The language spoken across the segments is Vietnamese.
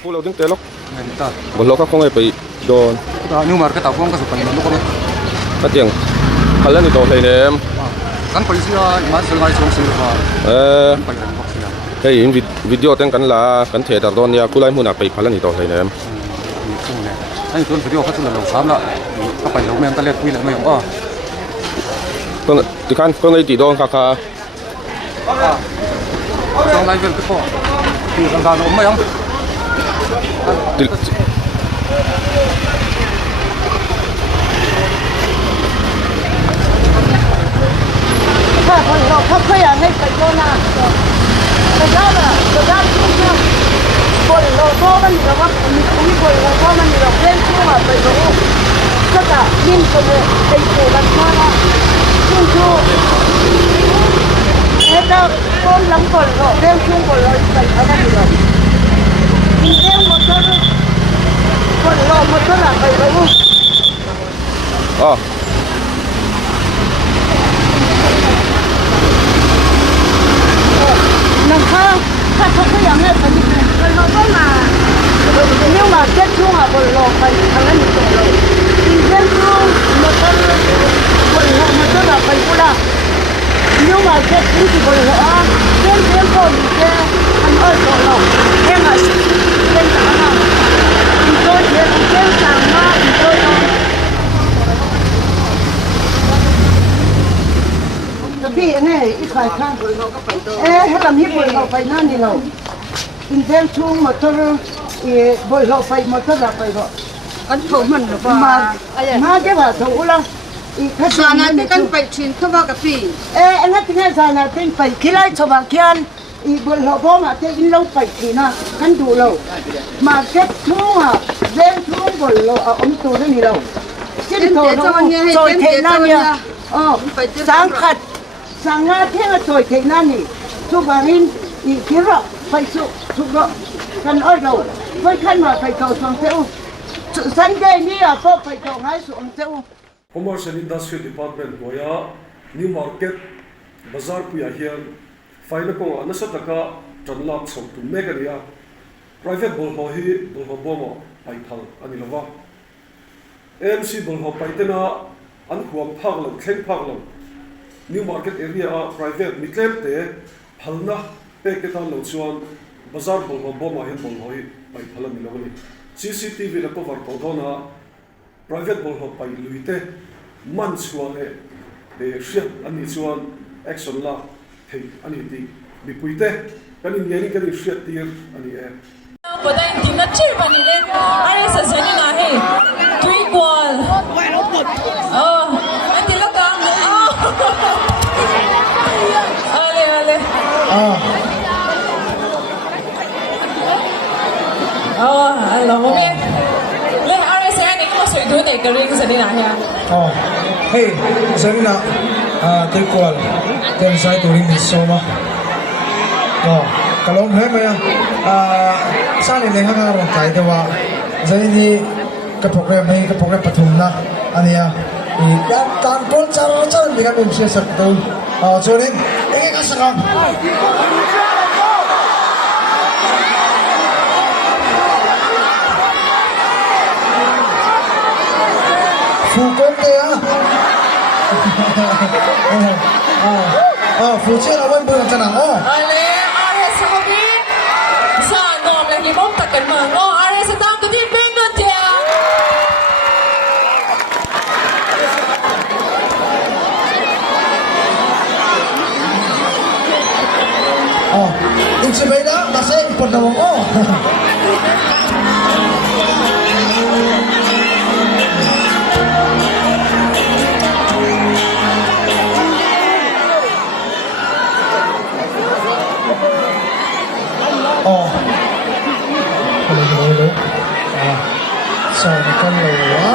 Aku lau ding telok. Ngalita. Bolok ka kong ay pa doon. Ta new market ta kong ka sukan no ko. Patiang. Halan ito hay nem. Kan polisi ma sul ngai song sil ba. Pa ran box ya. Hey in video teng kan la kan the dar don ya kulai mun pa halan ito hay nem. Ai tuan video ka tu la sam la. Ka pa lo men ta let wi la mai ko. Kong ti kan kong ai ti don ka ka. Song lai vel ko. Ti kan ga no mai yang.เขาอยากให้ไปโน่นน่ะแต่ถ้าแบบแต่ถ้าช่วงนี้คนเราเพราะมันเราว่ามีคนเราเพราะมันเราเล่นช่วงไปโน่นก็จะยิ่งคนเลยไปโผล่กันมากนะช่วงเฮ้ยถ้าคนหลังคนเราเล่นช่วงคนเราไปเขาไม่เรายิ่งเล่นหมดเลยคนเราหมดเลยไปโน่นอ๋อถ้าเขาอยากให้ไปนี่เราต้องมาnếu mà kết chung à bọn lo phải thằng ấy mình rồi thì kết chung mà con bọn họ mà tôi là phải cô là nếu mà kết chung thì bọn họ kết còn thì anh ơi bọn họ em là bên cả nào thì tôi thì kết càng mà thì tôiพี่เนี่ยอีกฝ่ายข้างให้ทำให้บริเราไปนั่นนี่เราอินเทนช่วงมาทรบริเราไปมาทรไปก็กันถูกมันหรือเปล่ามาเจ้าบ่าวถูกแล้วอีกแค่สานาที่กันไปชินเข้ามากับพี่อันนั้นที่สานาที่ไปขี้ไล่ชาวบ้านขี้อันอีบริเราพอมาเจ้าอินเราไปที่น่ะกันดูเรามาเก็ตช่วงอ่ะเดินช่วงบริเราเอาตัวนี่เราชิ้นโตเราโจยเทน่าเนี่ยสังขัดสังฆาเทศโจยเทน่านี่ทุกวันนี้อีกที่เราไปสุทุกเรากันอ้อยเราไม่ขั้นมาไปเก่าสองเท้าสันเดนี่อ่ะพอไปเก่าง่ายสองเท้า Commercial Industry Department boya New Market Bazaar puya hian faina ko anasa taka tranlak som tu megaria private bolho hi bolho bomo pai thal ani lova AMC bolho paitena an huam phak lo thleng phak lo New Market area private mitlem te phalna peketa lo chuan bazar bolho boma hian bolho hi pai phala mi lo ni CCTV la cover ko dona private bolho pai luite man chuan e ship ani chuan action la thei ani ti bi puite kan in yani kan ship tir ani e Pada hindi na cheer pa nila. Ay, sa sani na he. Twigwal. Oh, ang tilakang. Oh. Ale, ale. Oh, alam mo niya. Le, aray sa yan, hindi mo sa'yo doon eh. Karing sa nila niya. Oh, hey, sani na. Twigwal. Then sa ito rin soma. Oh. Kalau saya maya, sana ni hang orang kaya tu wa, jadi ni ke program patung na, ani ya, dan pun cara dengan usia satu, jadi ini kasar. Fukong dia, fujian awak bukan tenang, oh. Thì bóng thật cảnh mừng ngô ở đây sẽ tăng cái thiên viên đơn chè Ini sepeda masih pernah mau so con lúa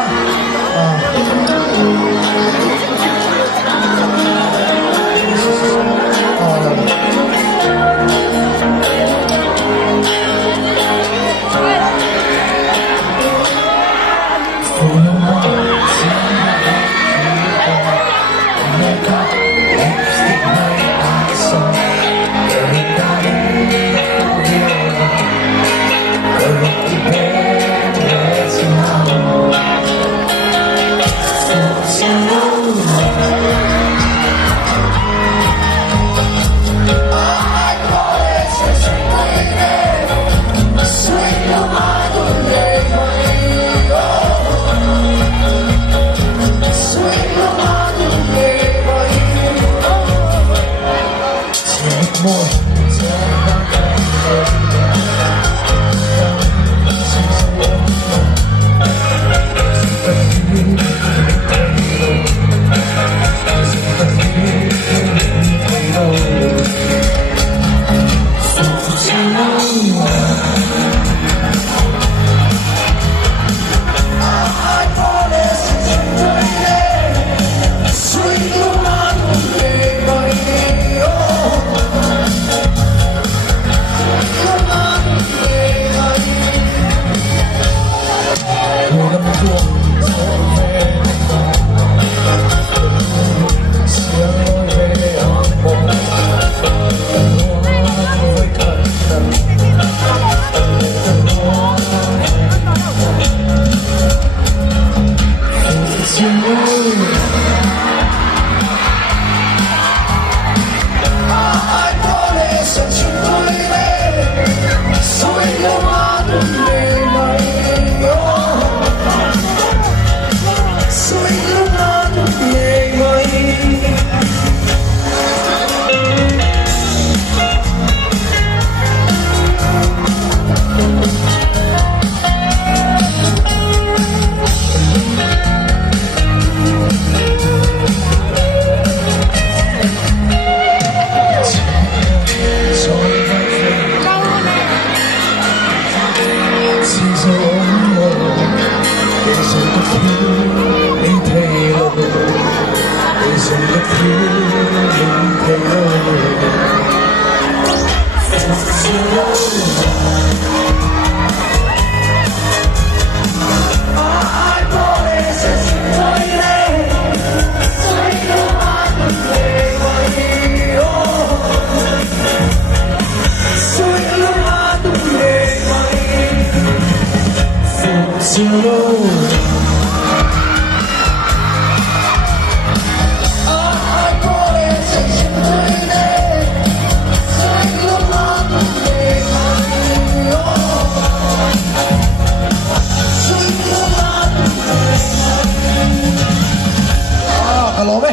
Kalau be.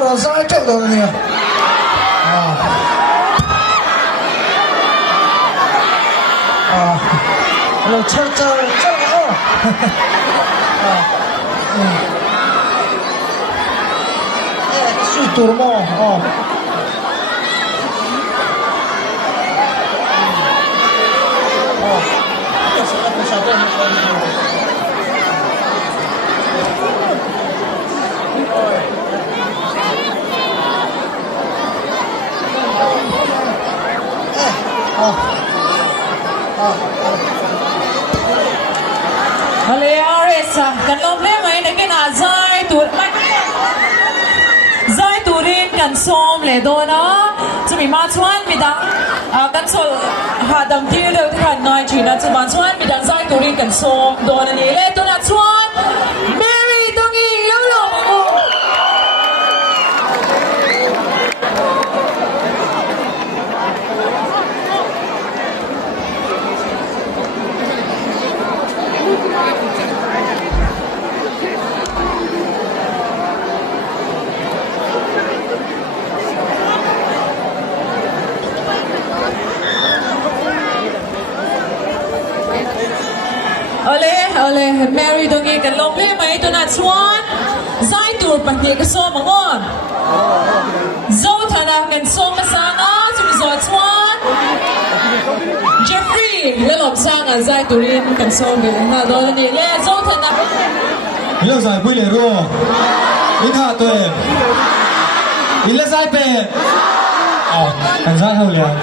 Rồi sao chạy rồi nè. Rồi chơi nữa. Suy tụi mò. Ale aresa kan lom le mai na kina zai tur mai zai turin kan som le do na chumi ma chuan mi dang kan sol ha dam ti le ti kan noi chi na chuma chuan mi dang zai turin kan som do na ni le to na chuan Mary dongi lo lo Ole Mary dongi kan lom le mai to na chuan zai tur pa ti ka so mangon zo thana kan so ma sanga chumi zo chuan Jeffrey le lom sanga zai turin kan so be na do ni le zo thana Lâu dài vui lệ rồi. Ít hạ tuệ. Ít là dài bè. Anh dài hơn liền.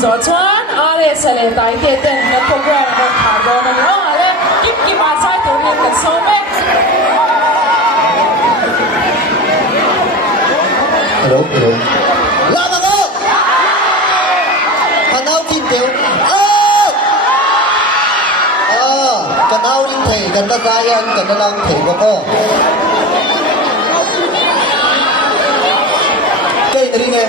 gió chuan ale sale tai te ten na program na thả do na no ale ki ma sai to ri kan so me hello la ma go kanau tin teu kanau tin thei kan ta sai yan kan ta lang thei ko ko cây này đi nghe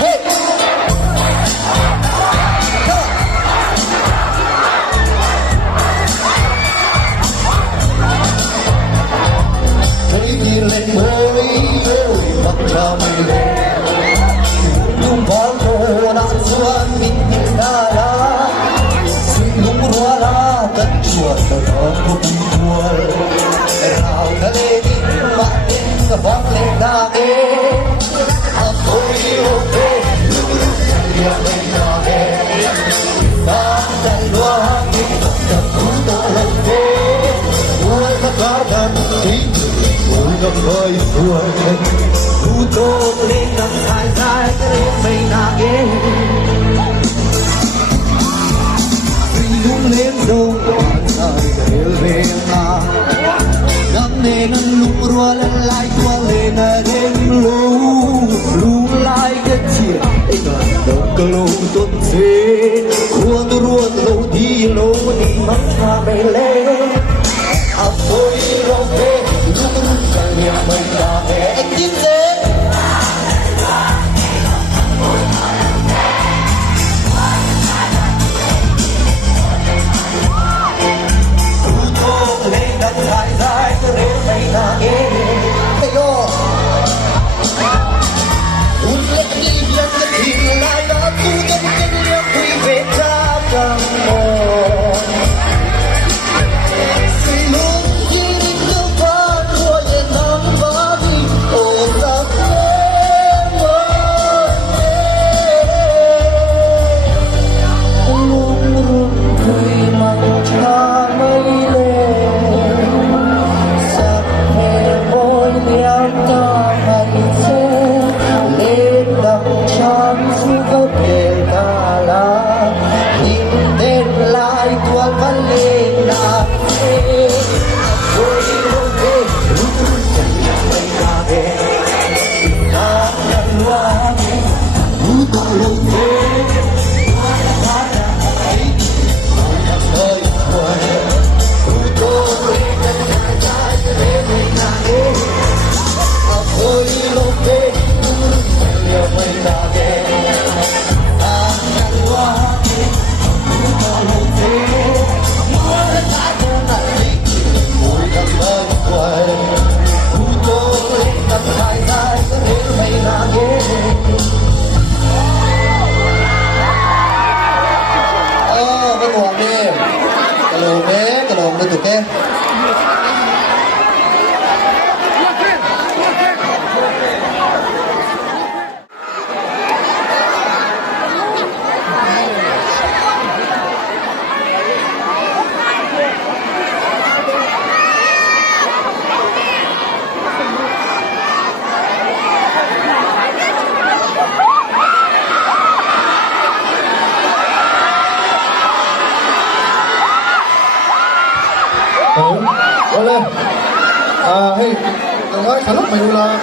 hey thấy đi lên mới bắt ra mây nhung bao cô đã xuân mình đã suy lung rua ra tất chuột từ đó cũng buồn rào cả lên mà tiếng vang lên đã nghe tôi yêu thế yêu mình đã nghe ta chạy loa tập cũng ta lên thế tôi đã có đàn chính tôi đã hơi buồn tôi tốt lên năm dài dài cái mình đã nghe lung lên đâu trời đều về mà năm nay ngân lung rùa lên lại tua lên đêm lung lại cái chuyện đâu có lâu tuần thế ruộng ruộng lâu đi mất cha mẹ lên tôi lâu thế lung cả niềm mình là mẹ anh tin thế hey, ngay khá lúc mày là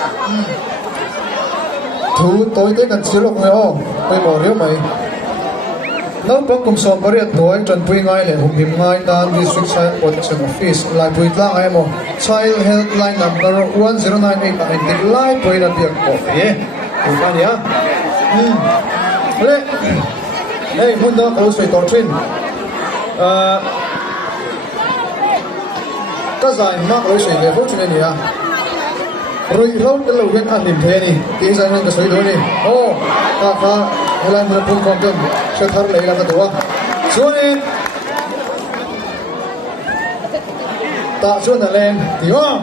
thu tối tới gần xíu lúc mày ô, mày bỏ riêu mày. Nấu bốc cùng sọp bari tuổi trần bùi ngay lệ hùng hiểm ngay tan District Child Protection Office lại bùi tlang ai mo Child Helpline number 1098 anh tin lại bùi là việc của thế, bùi cái nhá. Lệ, hey, muốn đó câu soi tổ chuyên. Các giải mắc lối soi về phút chuyên này à. Rồi lâu cái lâu viên ăn điểm thế này, tiếng giải hơn cái soi thôi này. Oh, ta pha Helai mana pun konten, saya thar lagi kata tua. Sunin, tak suan alen, tiwa.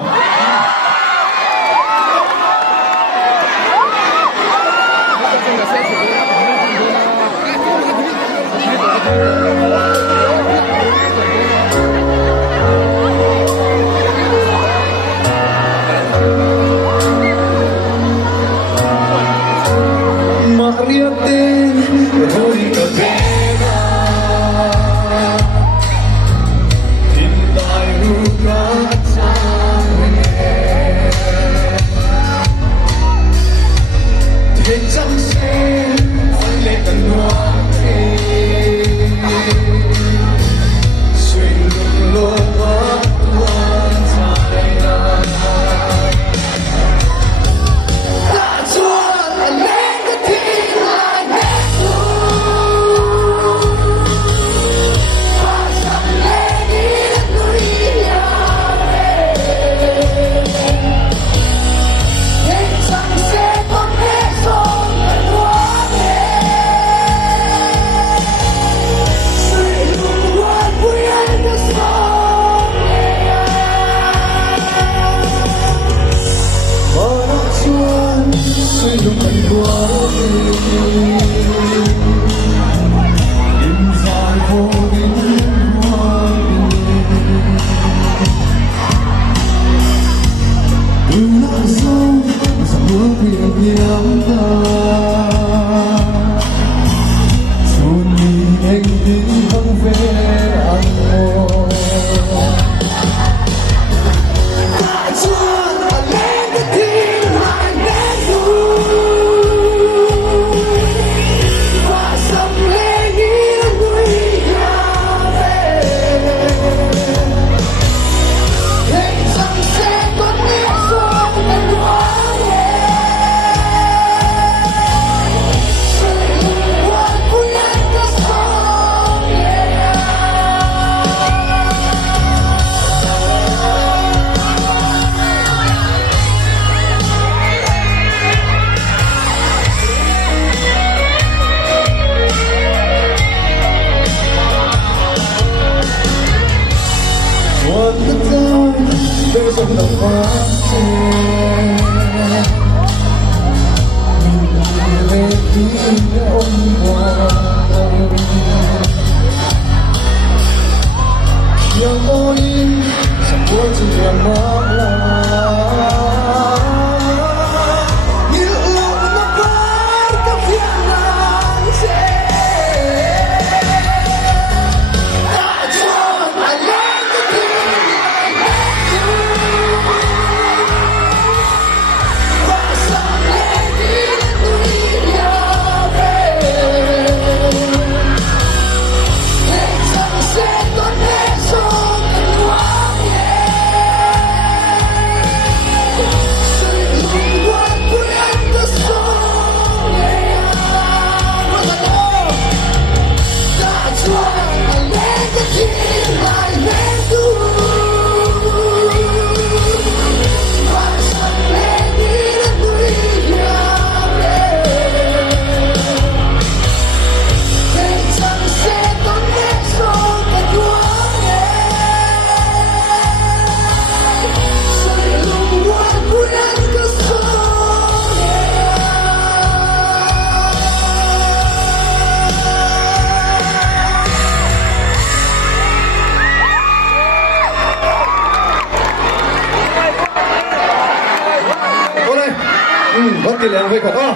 Vẫn kỳ lệ với cả đó.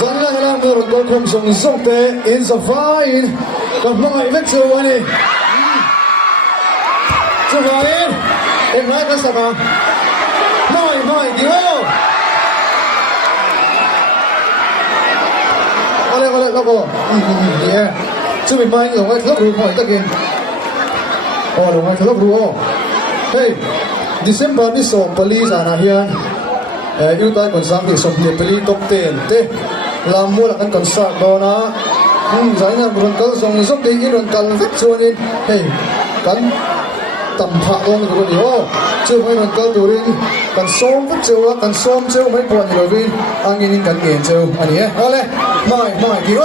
Dẫn ra là người con không dùng dòng tế in sa fine. Còn mọi người biết chưa anh đi. Chưa fine. Em nói cái sao mà. Mọi gì đâu. Oleh nó cô. Yeah. Chưa mình mai rồi ngay lớp rùa hỏi tất nhiên. Rồi ngay lớp rùa. Hey. December ni som police ana hian yêu tai còn sang thì som le peli top 10 te làm mua là ăn còn sạc đó na giải ngân buồn câu dòng dốc đi cái buồn cần vắt chuồn in hey cần tầm phạ luôn rồi đi ô chưa phải buồn câu tụi đi cần xôm vắt chiều cần xôm chiều mấy buồn rồi đi anh nhìn cần nghiền chiều anh nhé ole mai kìa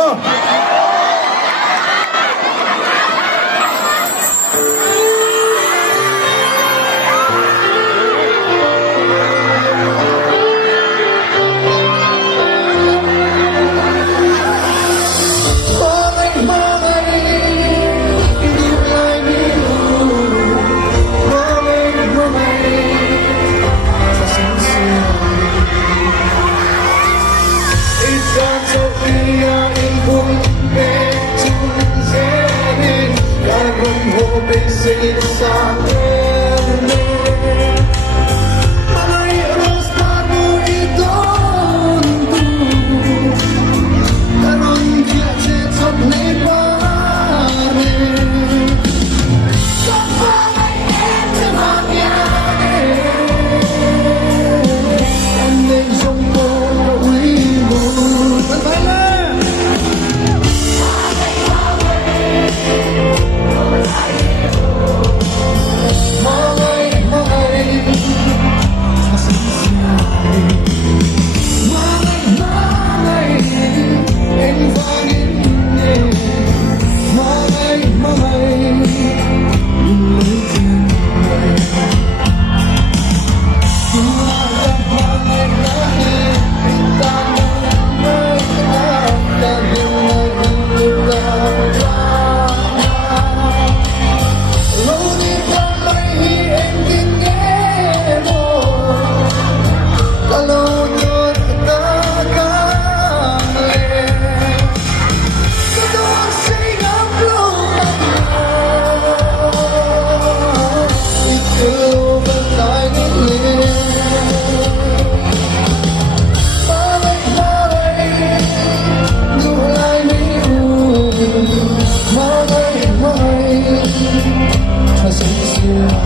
Hãy subscribe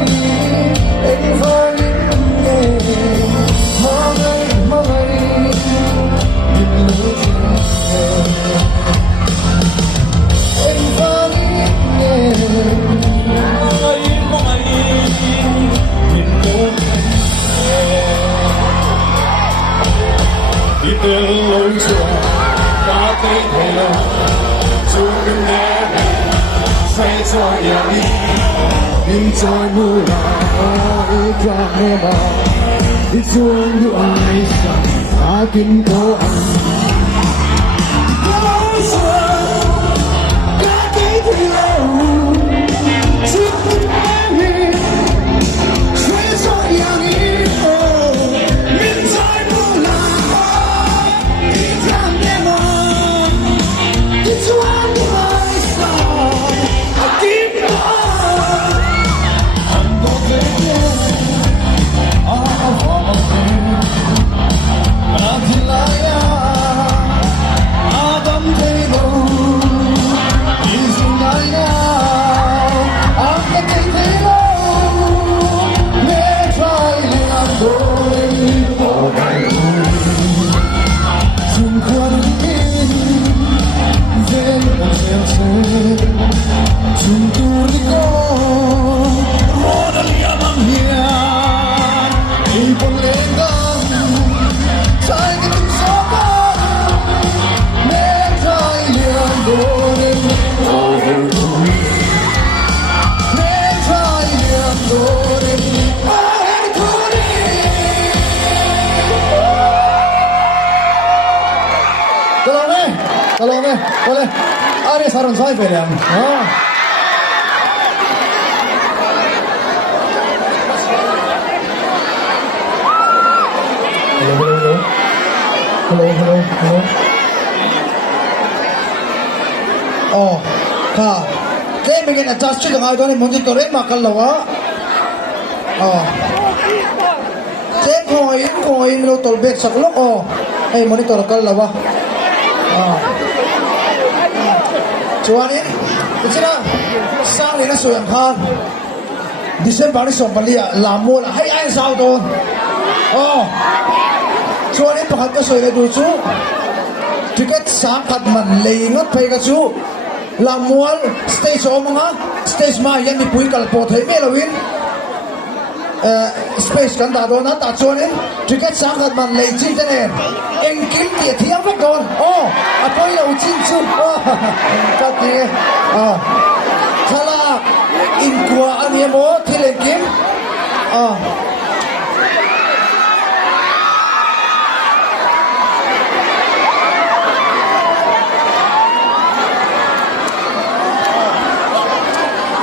cho kênh Ghiền Mì Gõ để không bỏ lỡ 최소양이 인절무라 이кра네마 이종도 아이사 아김도 Tolong boleh. Ada saran saya pelan. Hello. Oh, kah. Saya ingin adjust dengan itu ni monitor makan lawa. Oh. Saya koin lo tolbek saklo. Oh, monitor makan lawa. Chuanin, bicara sang ni na suyang kan. December ni sompalia lamul, hay ay sao don. Oh, chuanin pakat ka suyang ducu. Tiket sang kat man leingot pay ka chu. Lamul stage o mga stage ma yan ni pui kalpot hay melawin. Space kan ta don na ta chuanin tiket sang kat man leijin tenen. Engkim dia thiam vek don. Oh, apoi lo chin chu. Oh, kati. Oh. Khala in kwa ani mo thilengkim. Oh.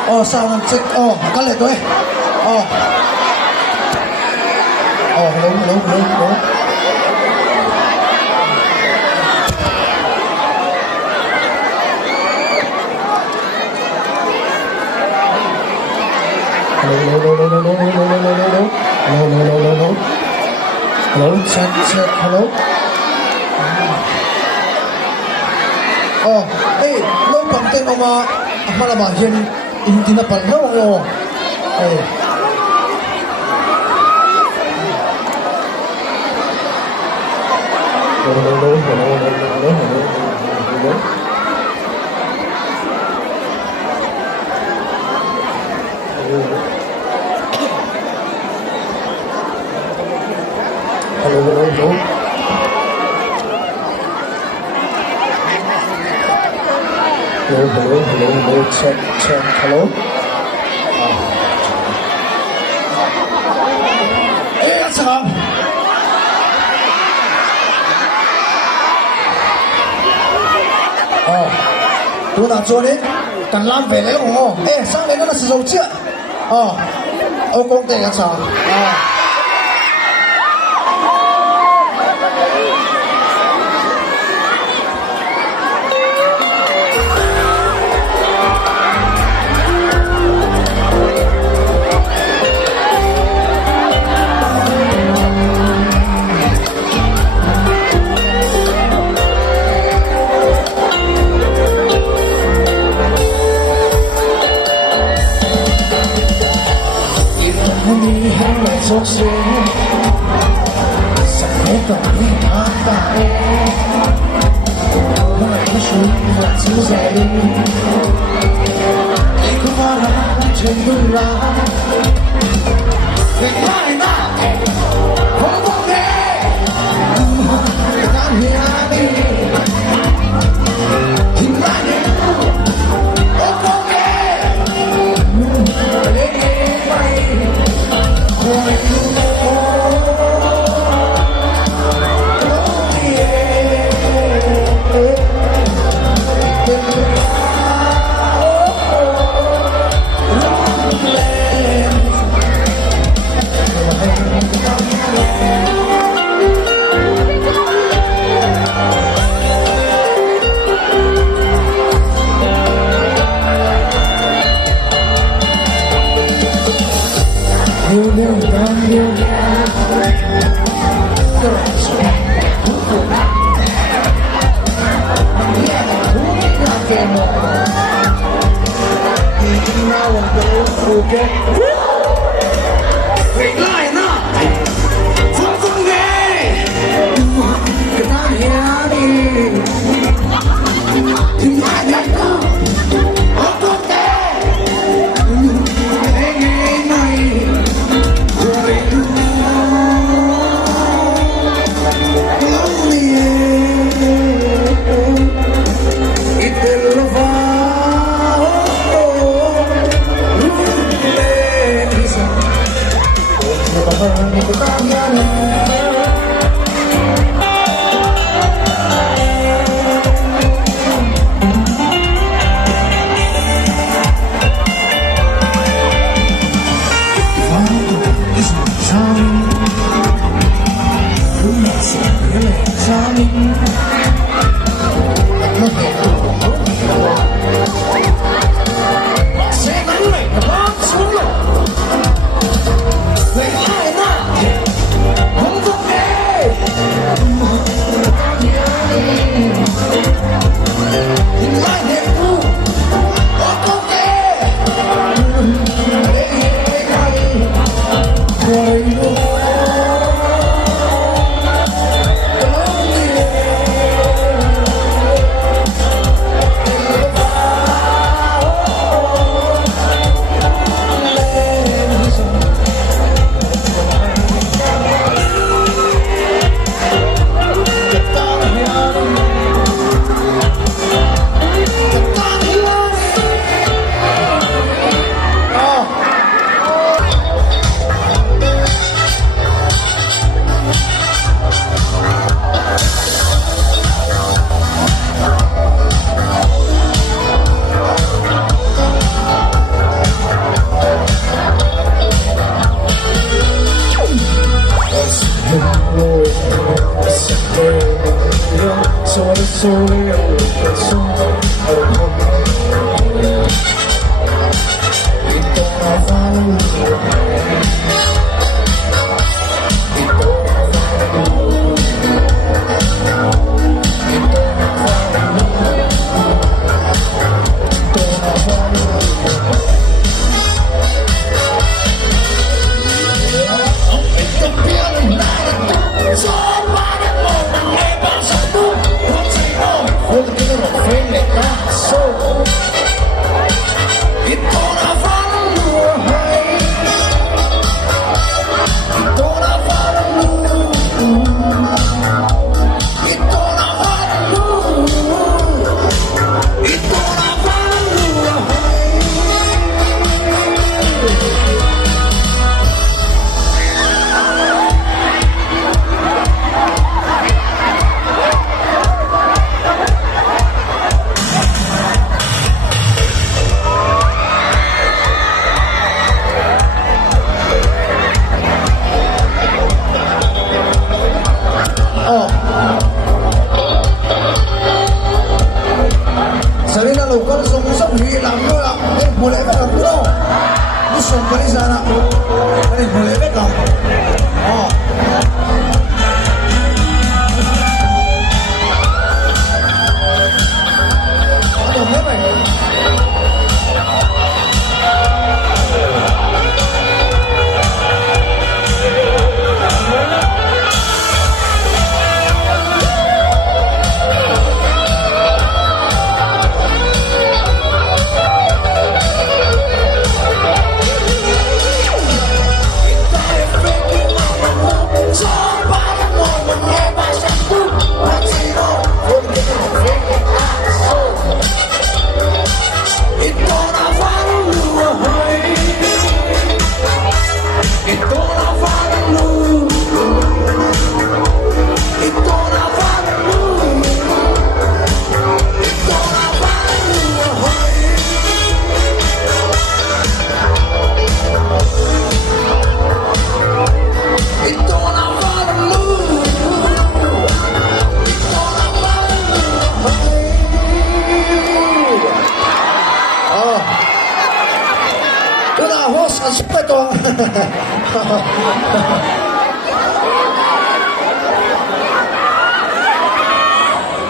Oh, sound check. Oh, kale to eh. Oh. Oh, hello. Hello, check, hello. Oh, hey, lo pangten oma malama hian in pal no oh. Hey. Hello. Hello, check, hello. Hey, that's up. Oh, tôi đã cho đấy, cần làm về lấy không? Oh, ê, sang đây nó là sử dụng chưa? Oh, ông công ty làm sao? Sốc xuyên Sẵn hết tổng hình hát và em Nói nó xuống và giữ dạy Để có hoa lá trên đôi lá Để hai nát Không có nghe Để tan hiền đi Hình lại đi Không có nghe Vậy lại nè không nghe cái ta hiểu đi thì ai nhận đâu có thể nghe này rồi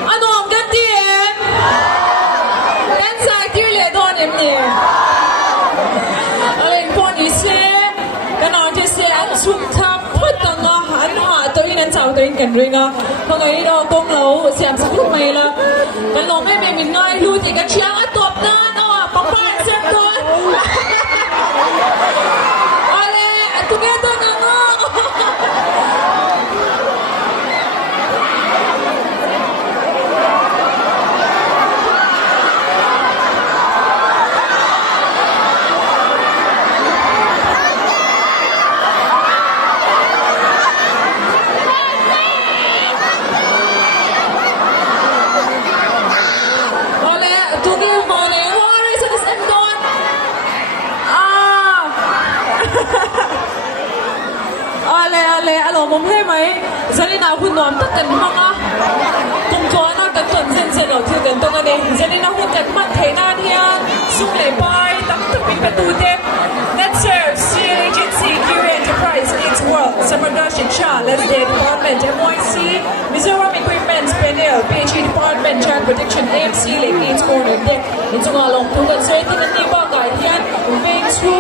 Ano ang gantian? Dan sa kirle doon ni. Alin กันด้วยนะเพราะไงเรากงเราเสียงสักลูกไม่ละกันลงไม่เป็นง่ายรู้ที่กันเชียงอ่ะตบหน้าเนาะป้าป้าเสียงตัวอะไรทุกอย่างตัวนั้นเนาะผมให้ไหมจะได้นาคุณนอมตักกันมั้งอ่ะกุมตัวน่ากันจนเส้นเราถือกันตัวกันเองจะได้นาคุณกันมัดเทน่าเนี่ยสุ่มเลยไปตั้งตึกเป็นประตูเด็ก Let's serve Seal Agency Curie Enterprise Kids World Samardash and Shah Let's Day Department MYC Mizoram Equipment Panel PHE Department Child Protection AMC Lake Kids Corner Deck ในจังหวะลงทุนกันสวยที่นั่นนี่บ้างกันที่นั่นเวงชู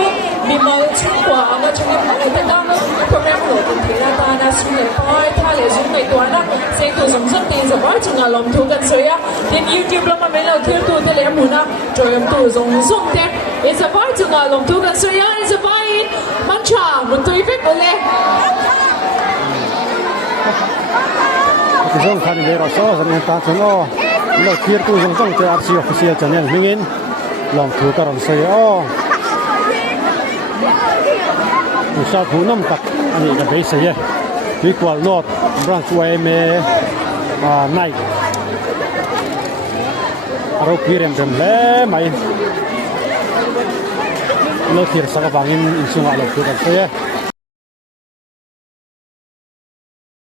มีมาชุดกว่ามาจังหวะแต่ตั้งโปรแกรมโหลดถึงหน้าตาน่าสวยไปถ้าเลยสุ่มในตัวนั้นเซ็งตัวสุ่มสุ่มตีสบายจังหวะลงทุนกันสวยอ่ะเด็กยูทูบเรามาไม่เล่าเที่ยวตัวเตะมุนะจอยมตัวสุ่มสุ่มเด็กสบายจังหวะลงทุนกันสวยอ่ะสบายมันช่างมันตัวอีเฟกต์เลย cái dòng khăn để rồi số dân ta chúng nó là kia tu dòng dòng cho RC official channel mình in lòng thử cả lòng xây o tu sa thu năm tak anh ấy cái base xây we call not branch YMA night aro kirim dem le mai lo kir sa ka bangin insung alo tu ka xây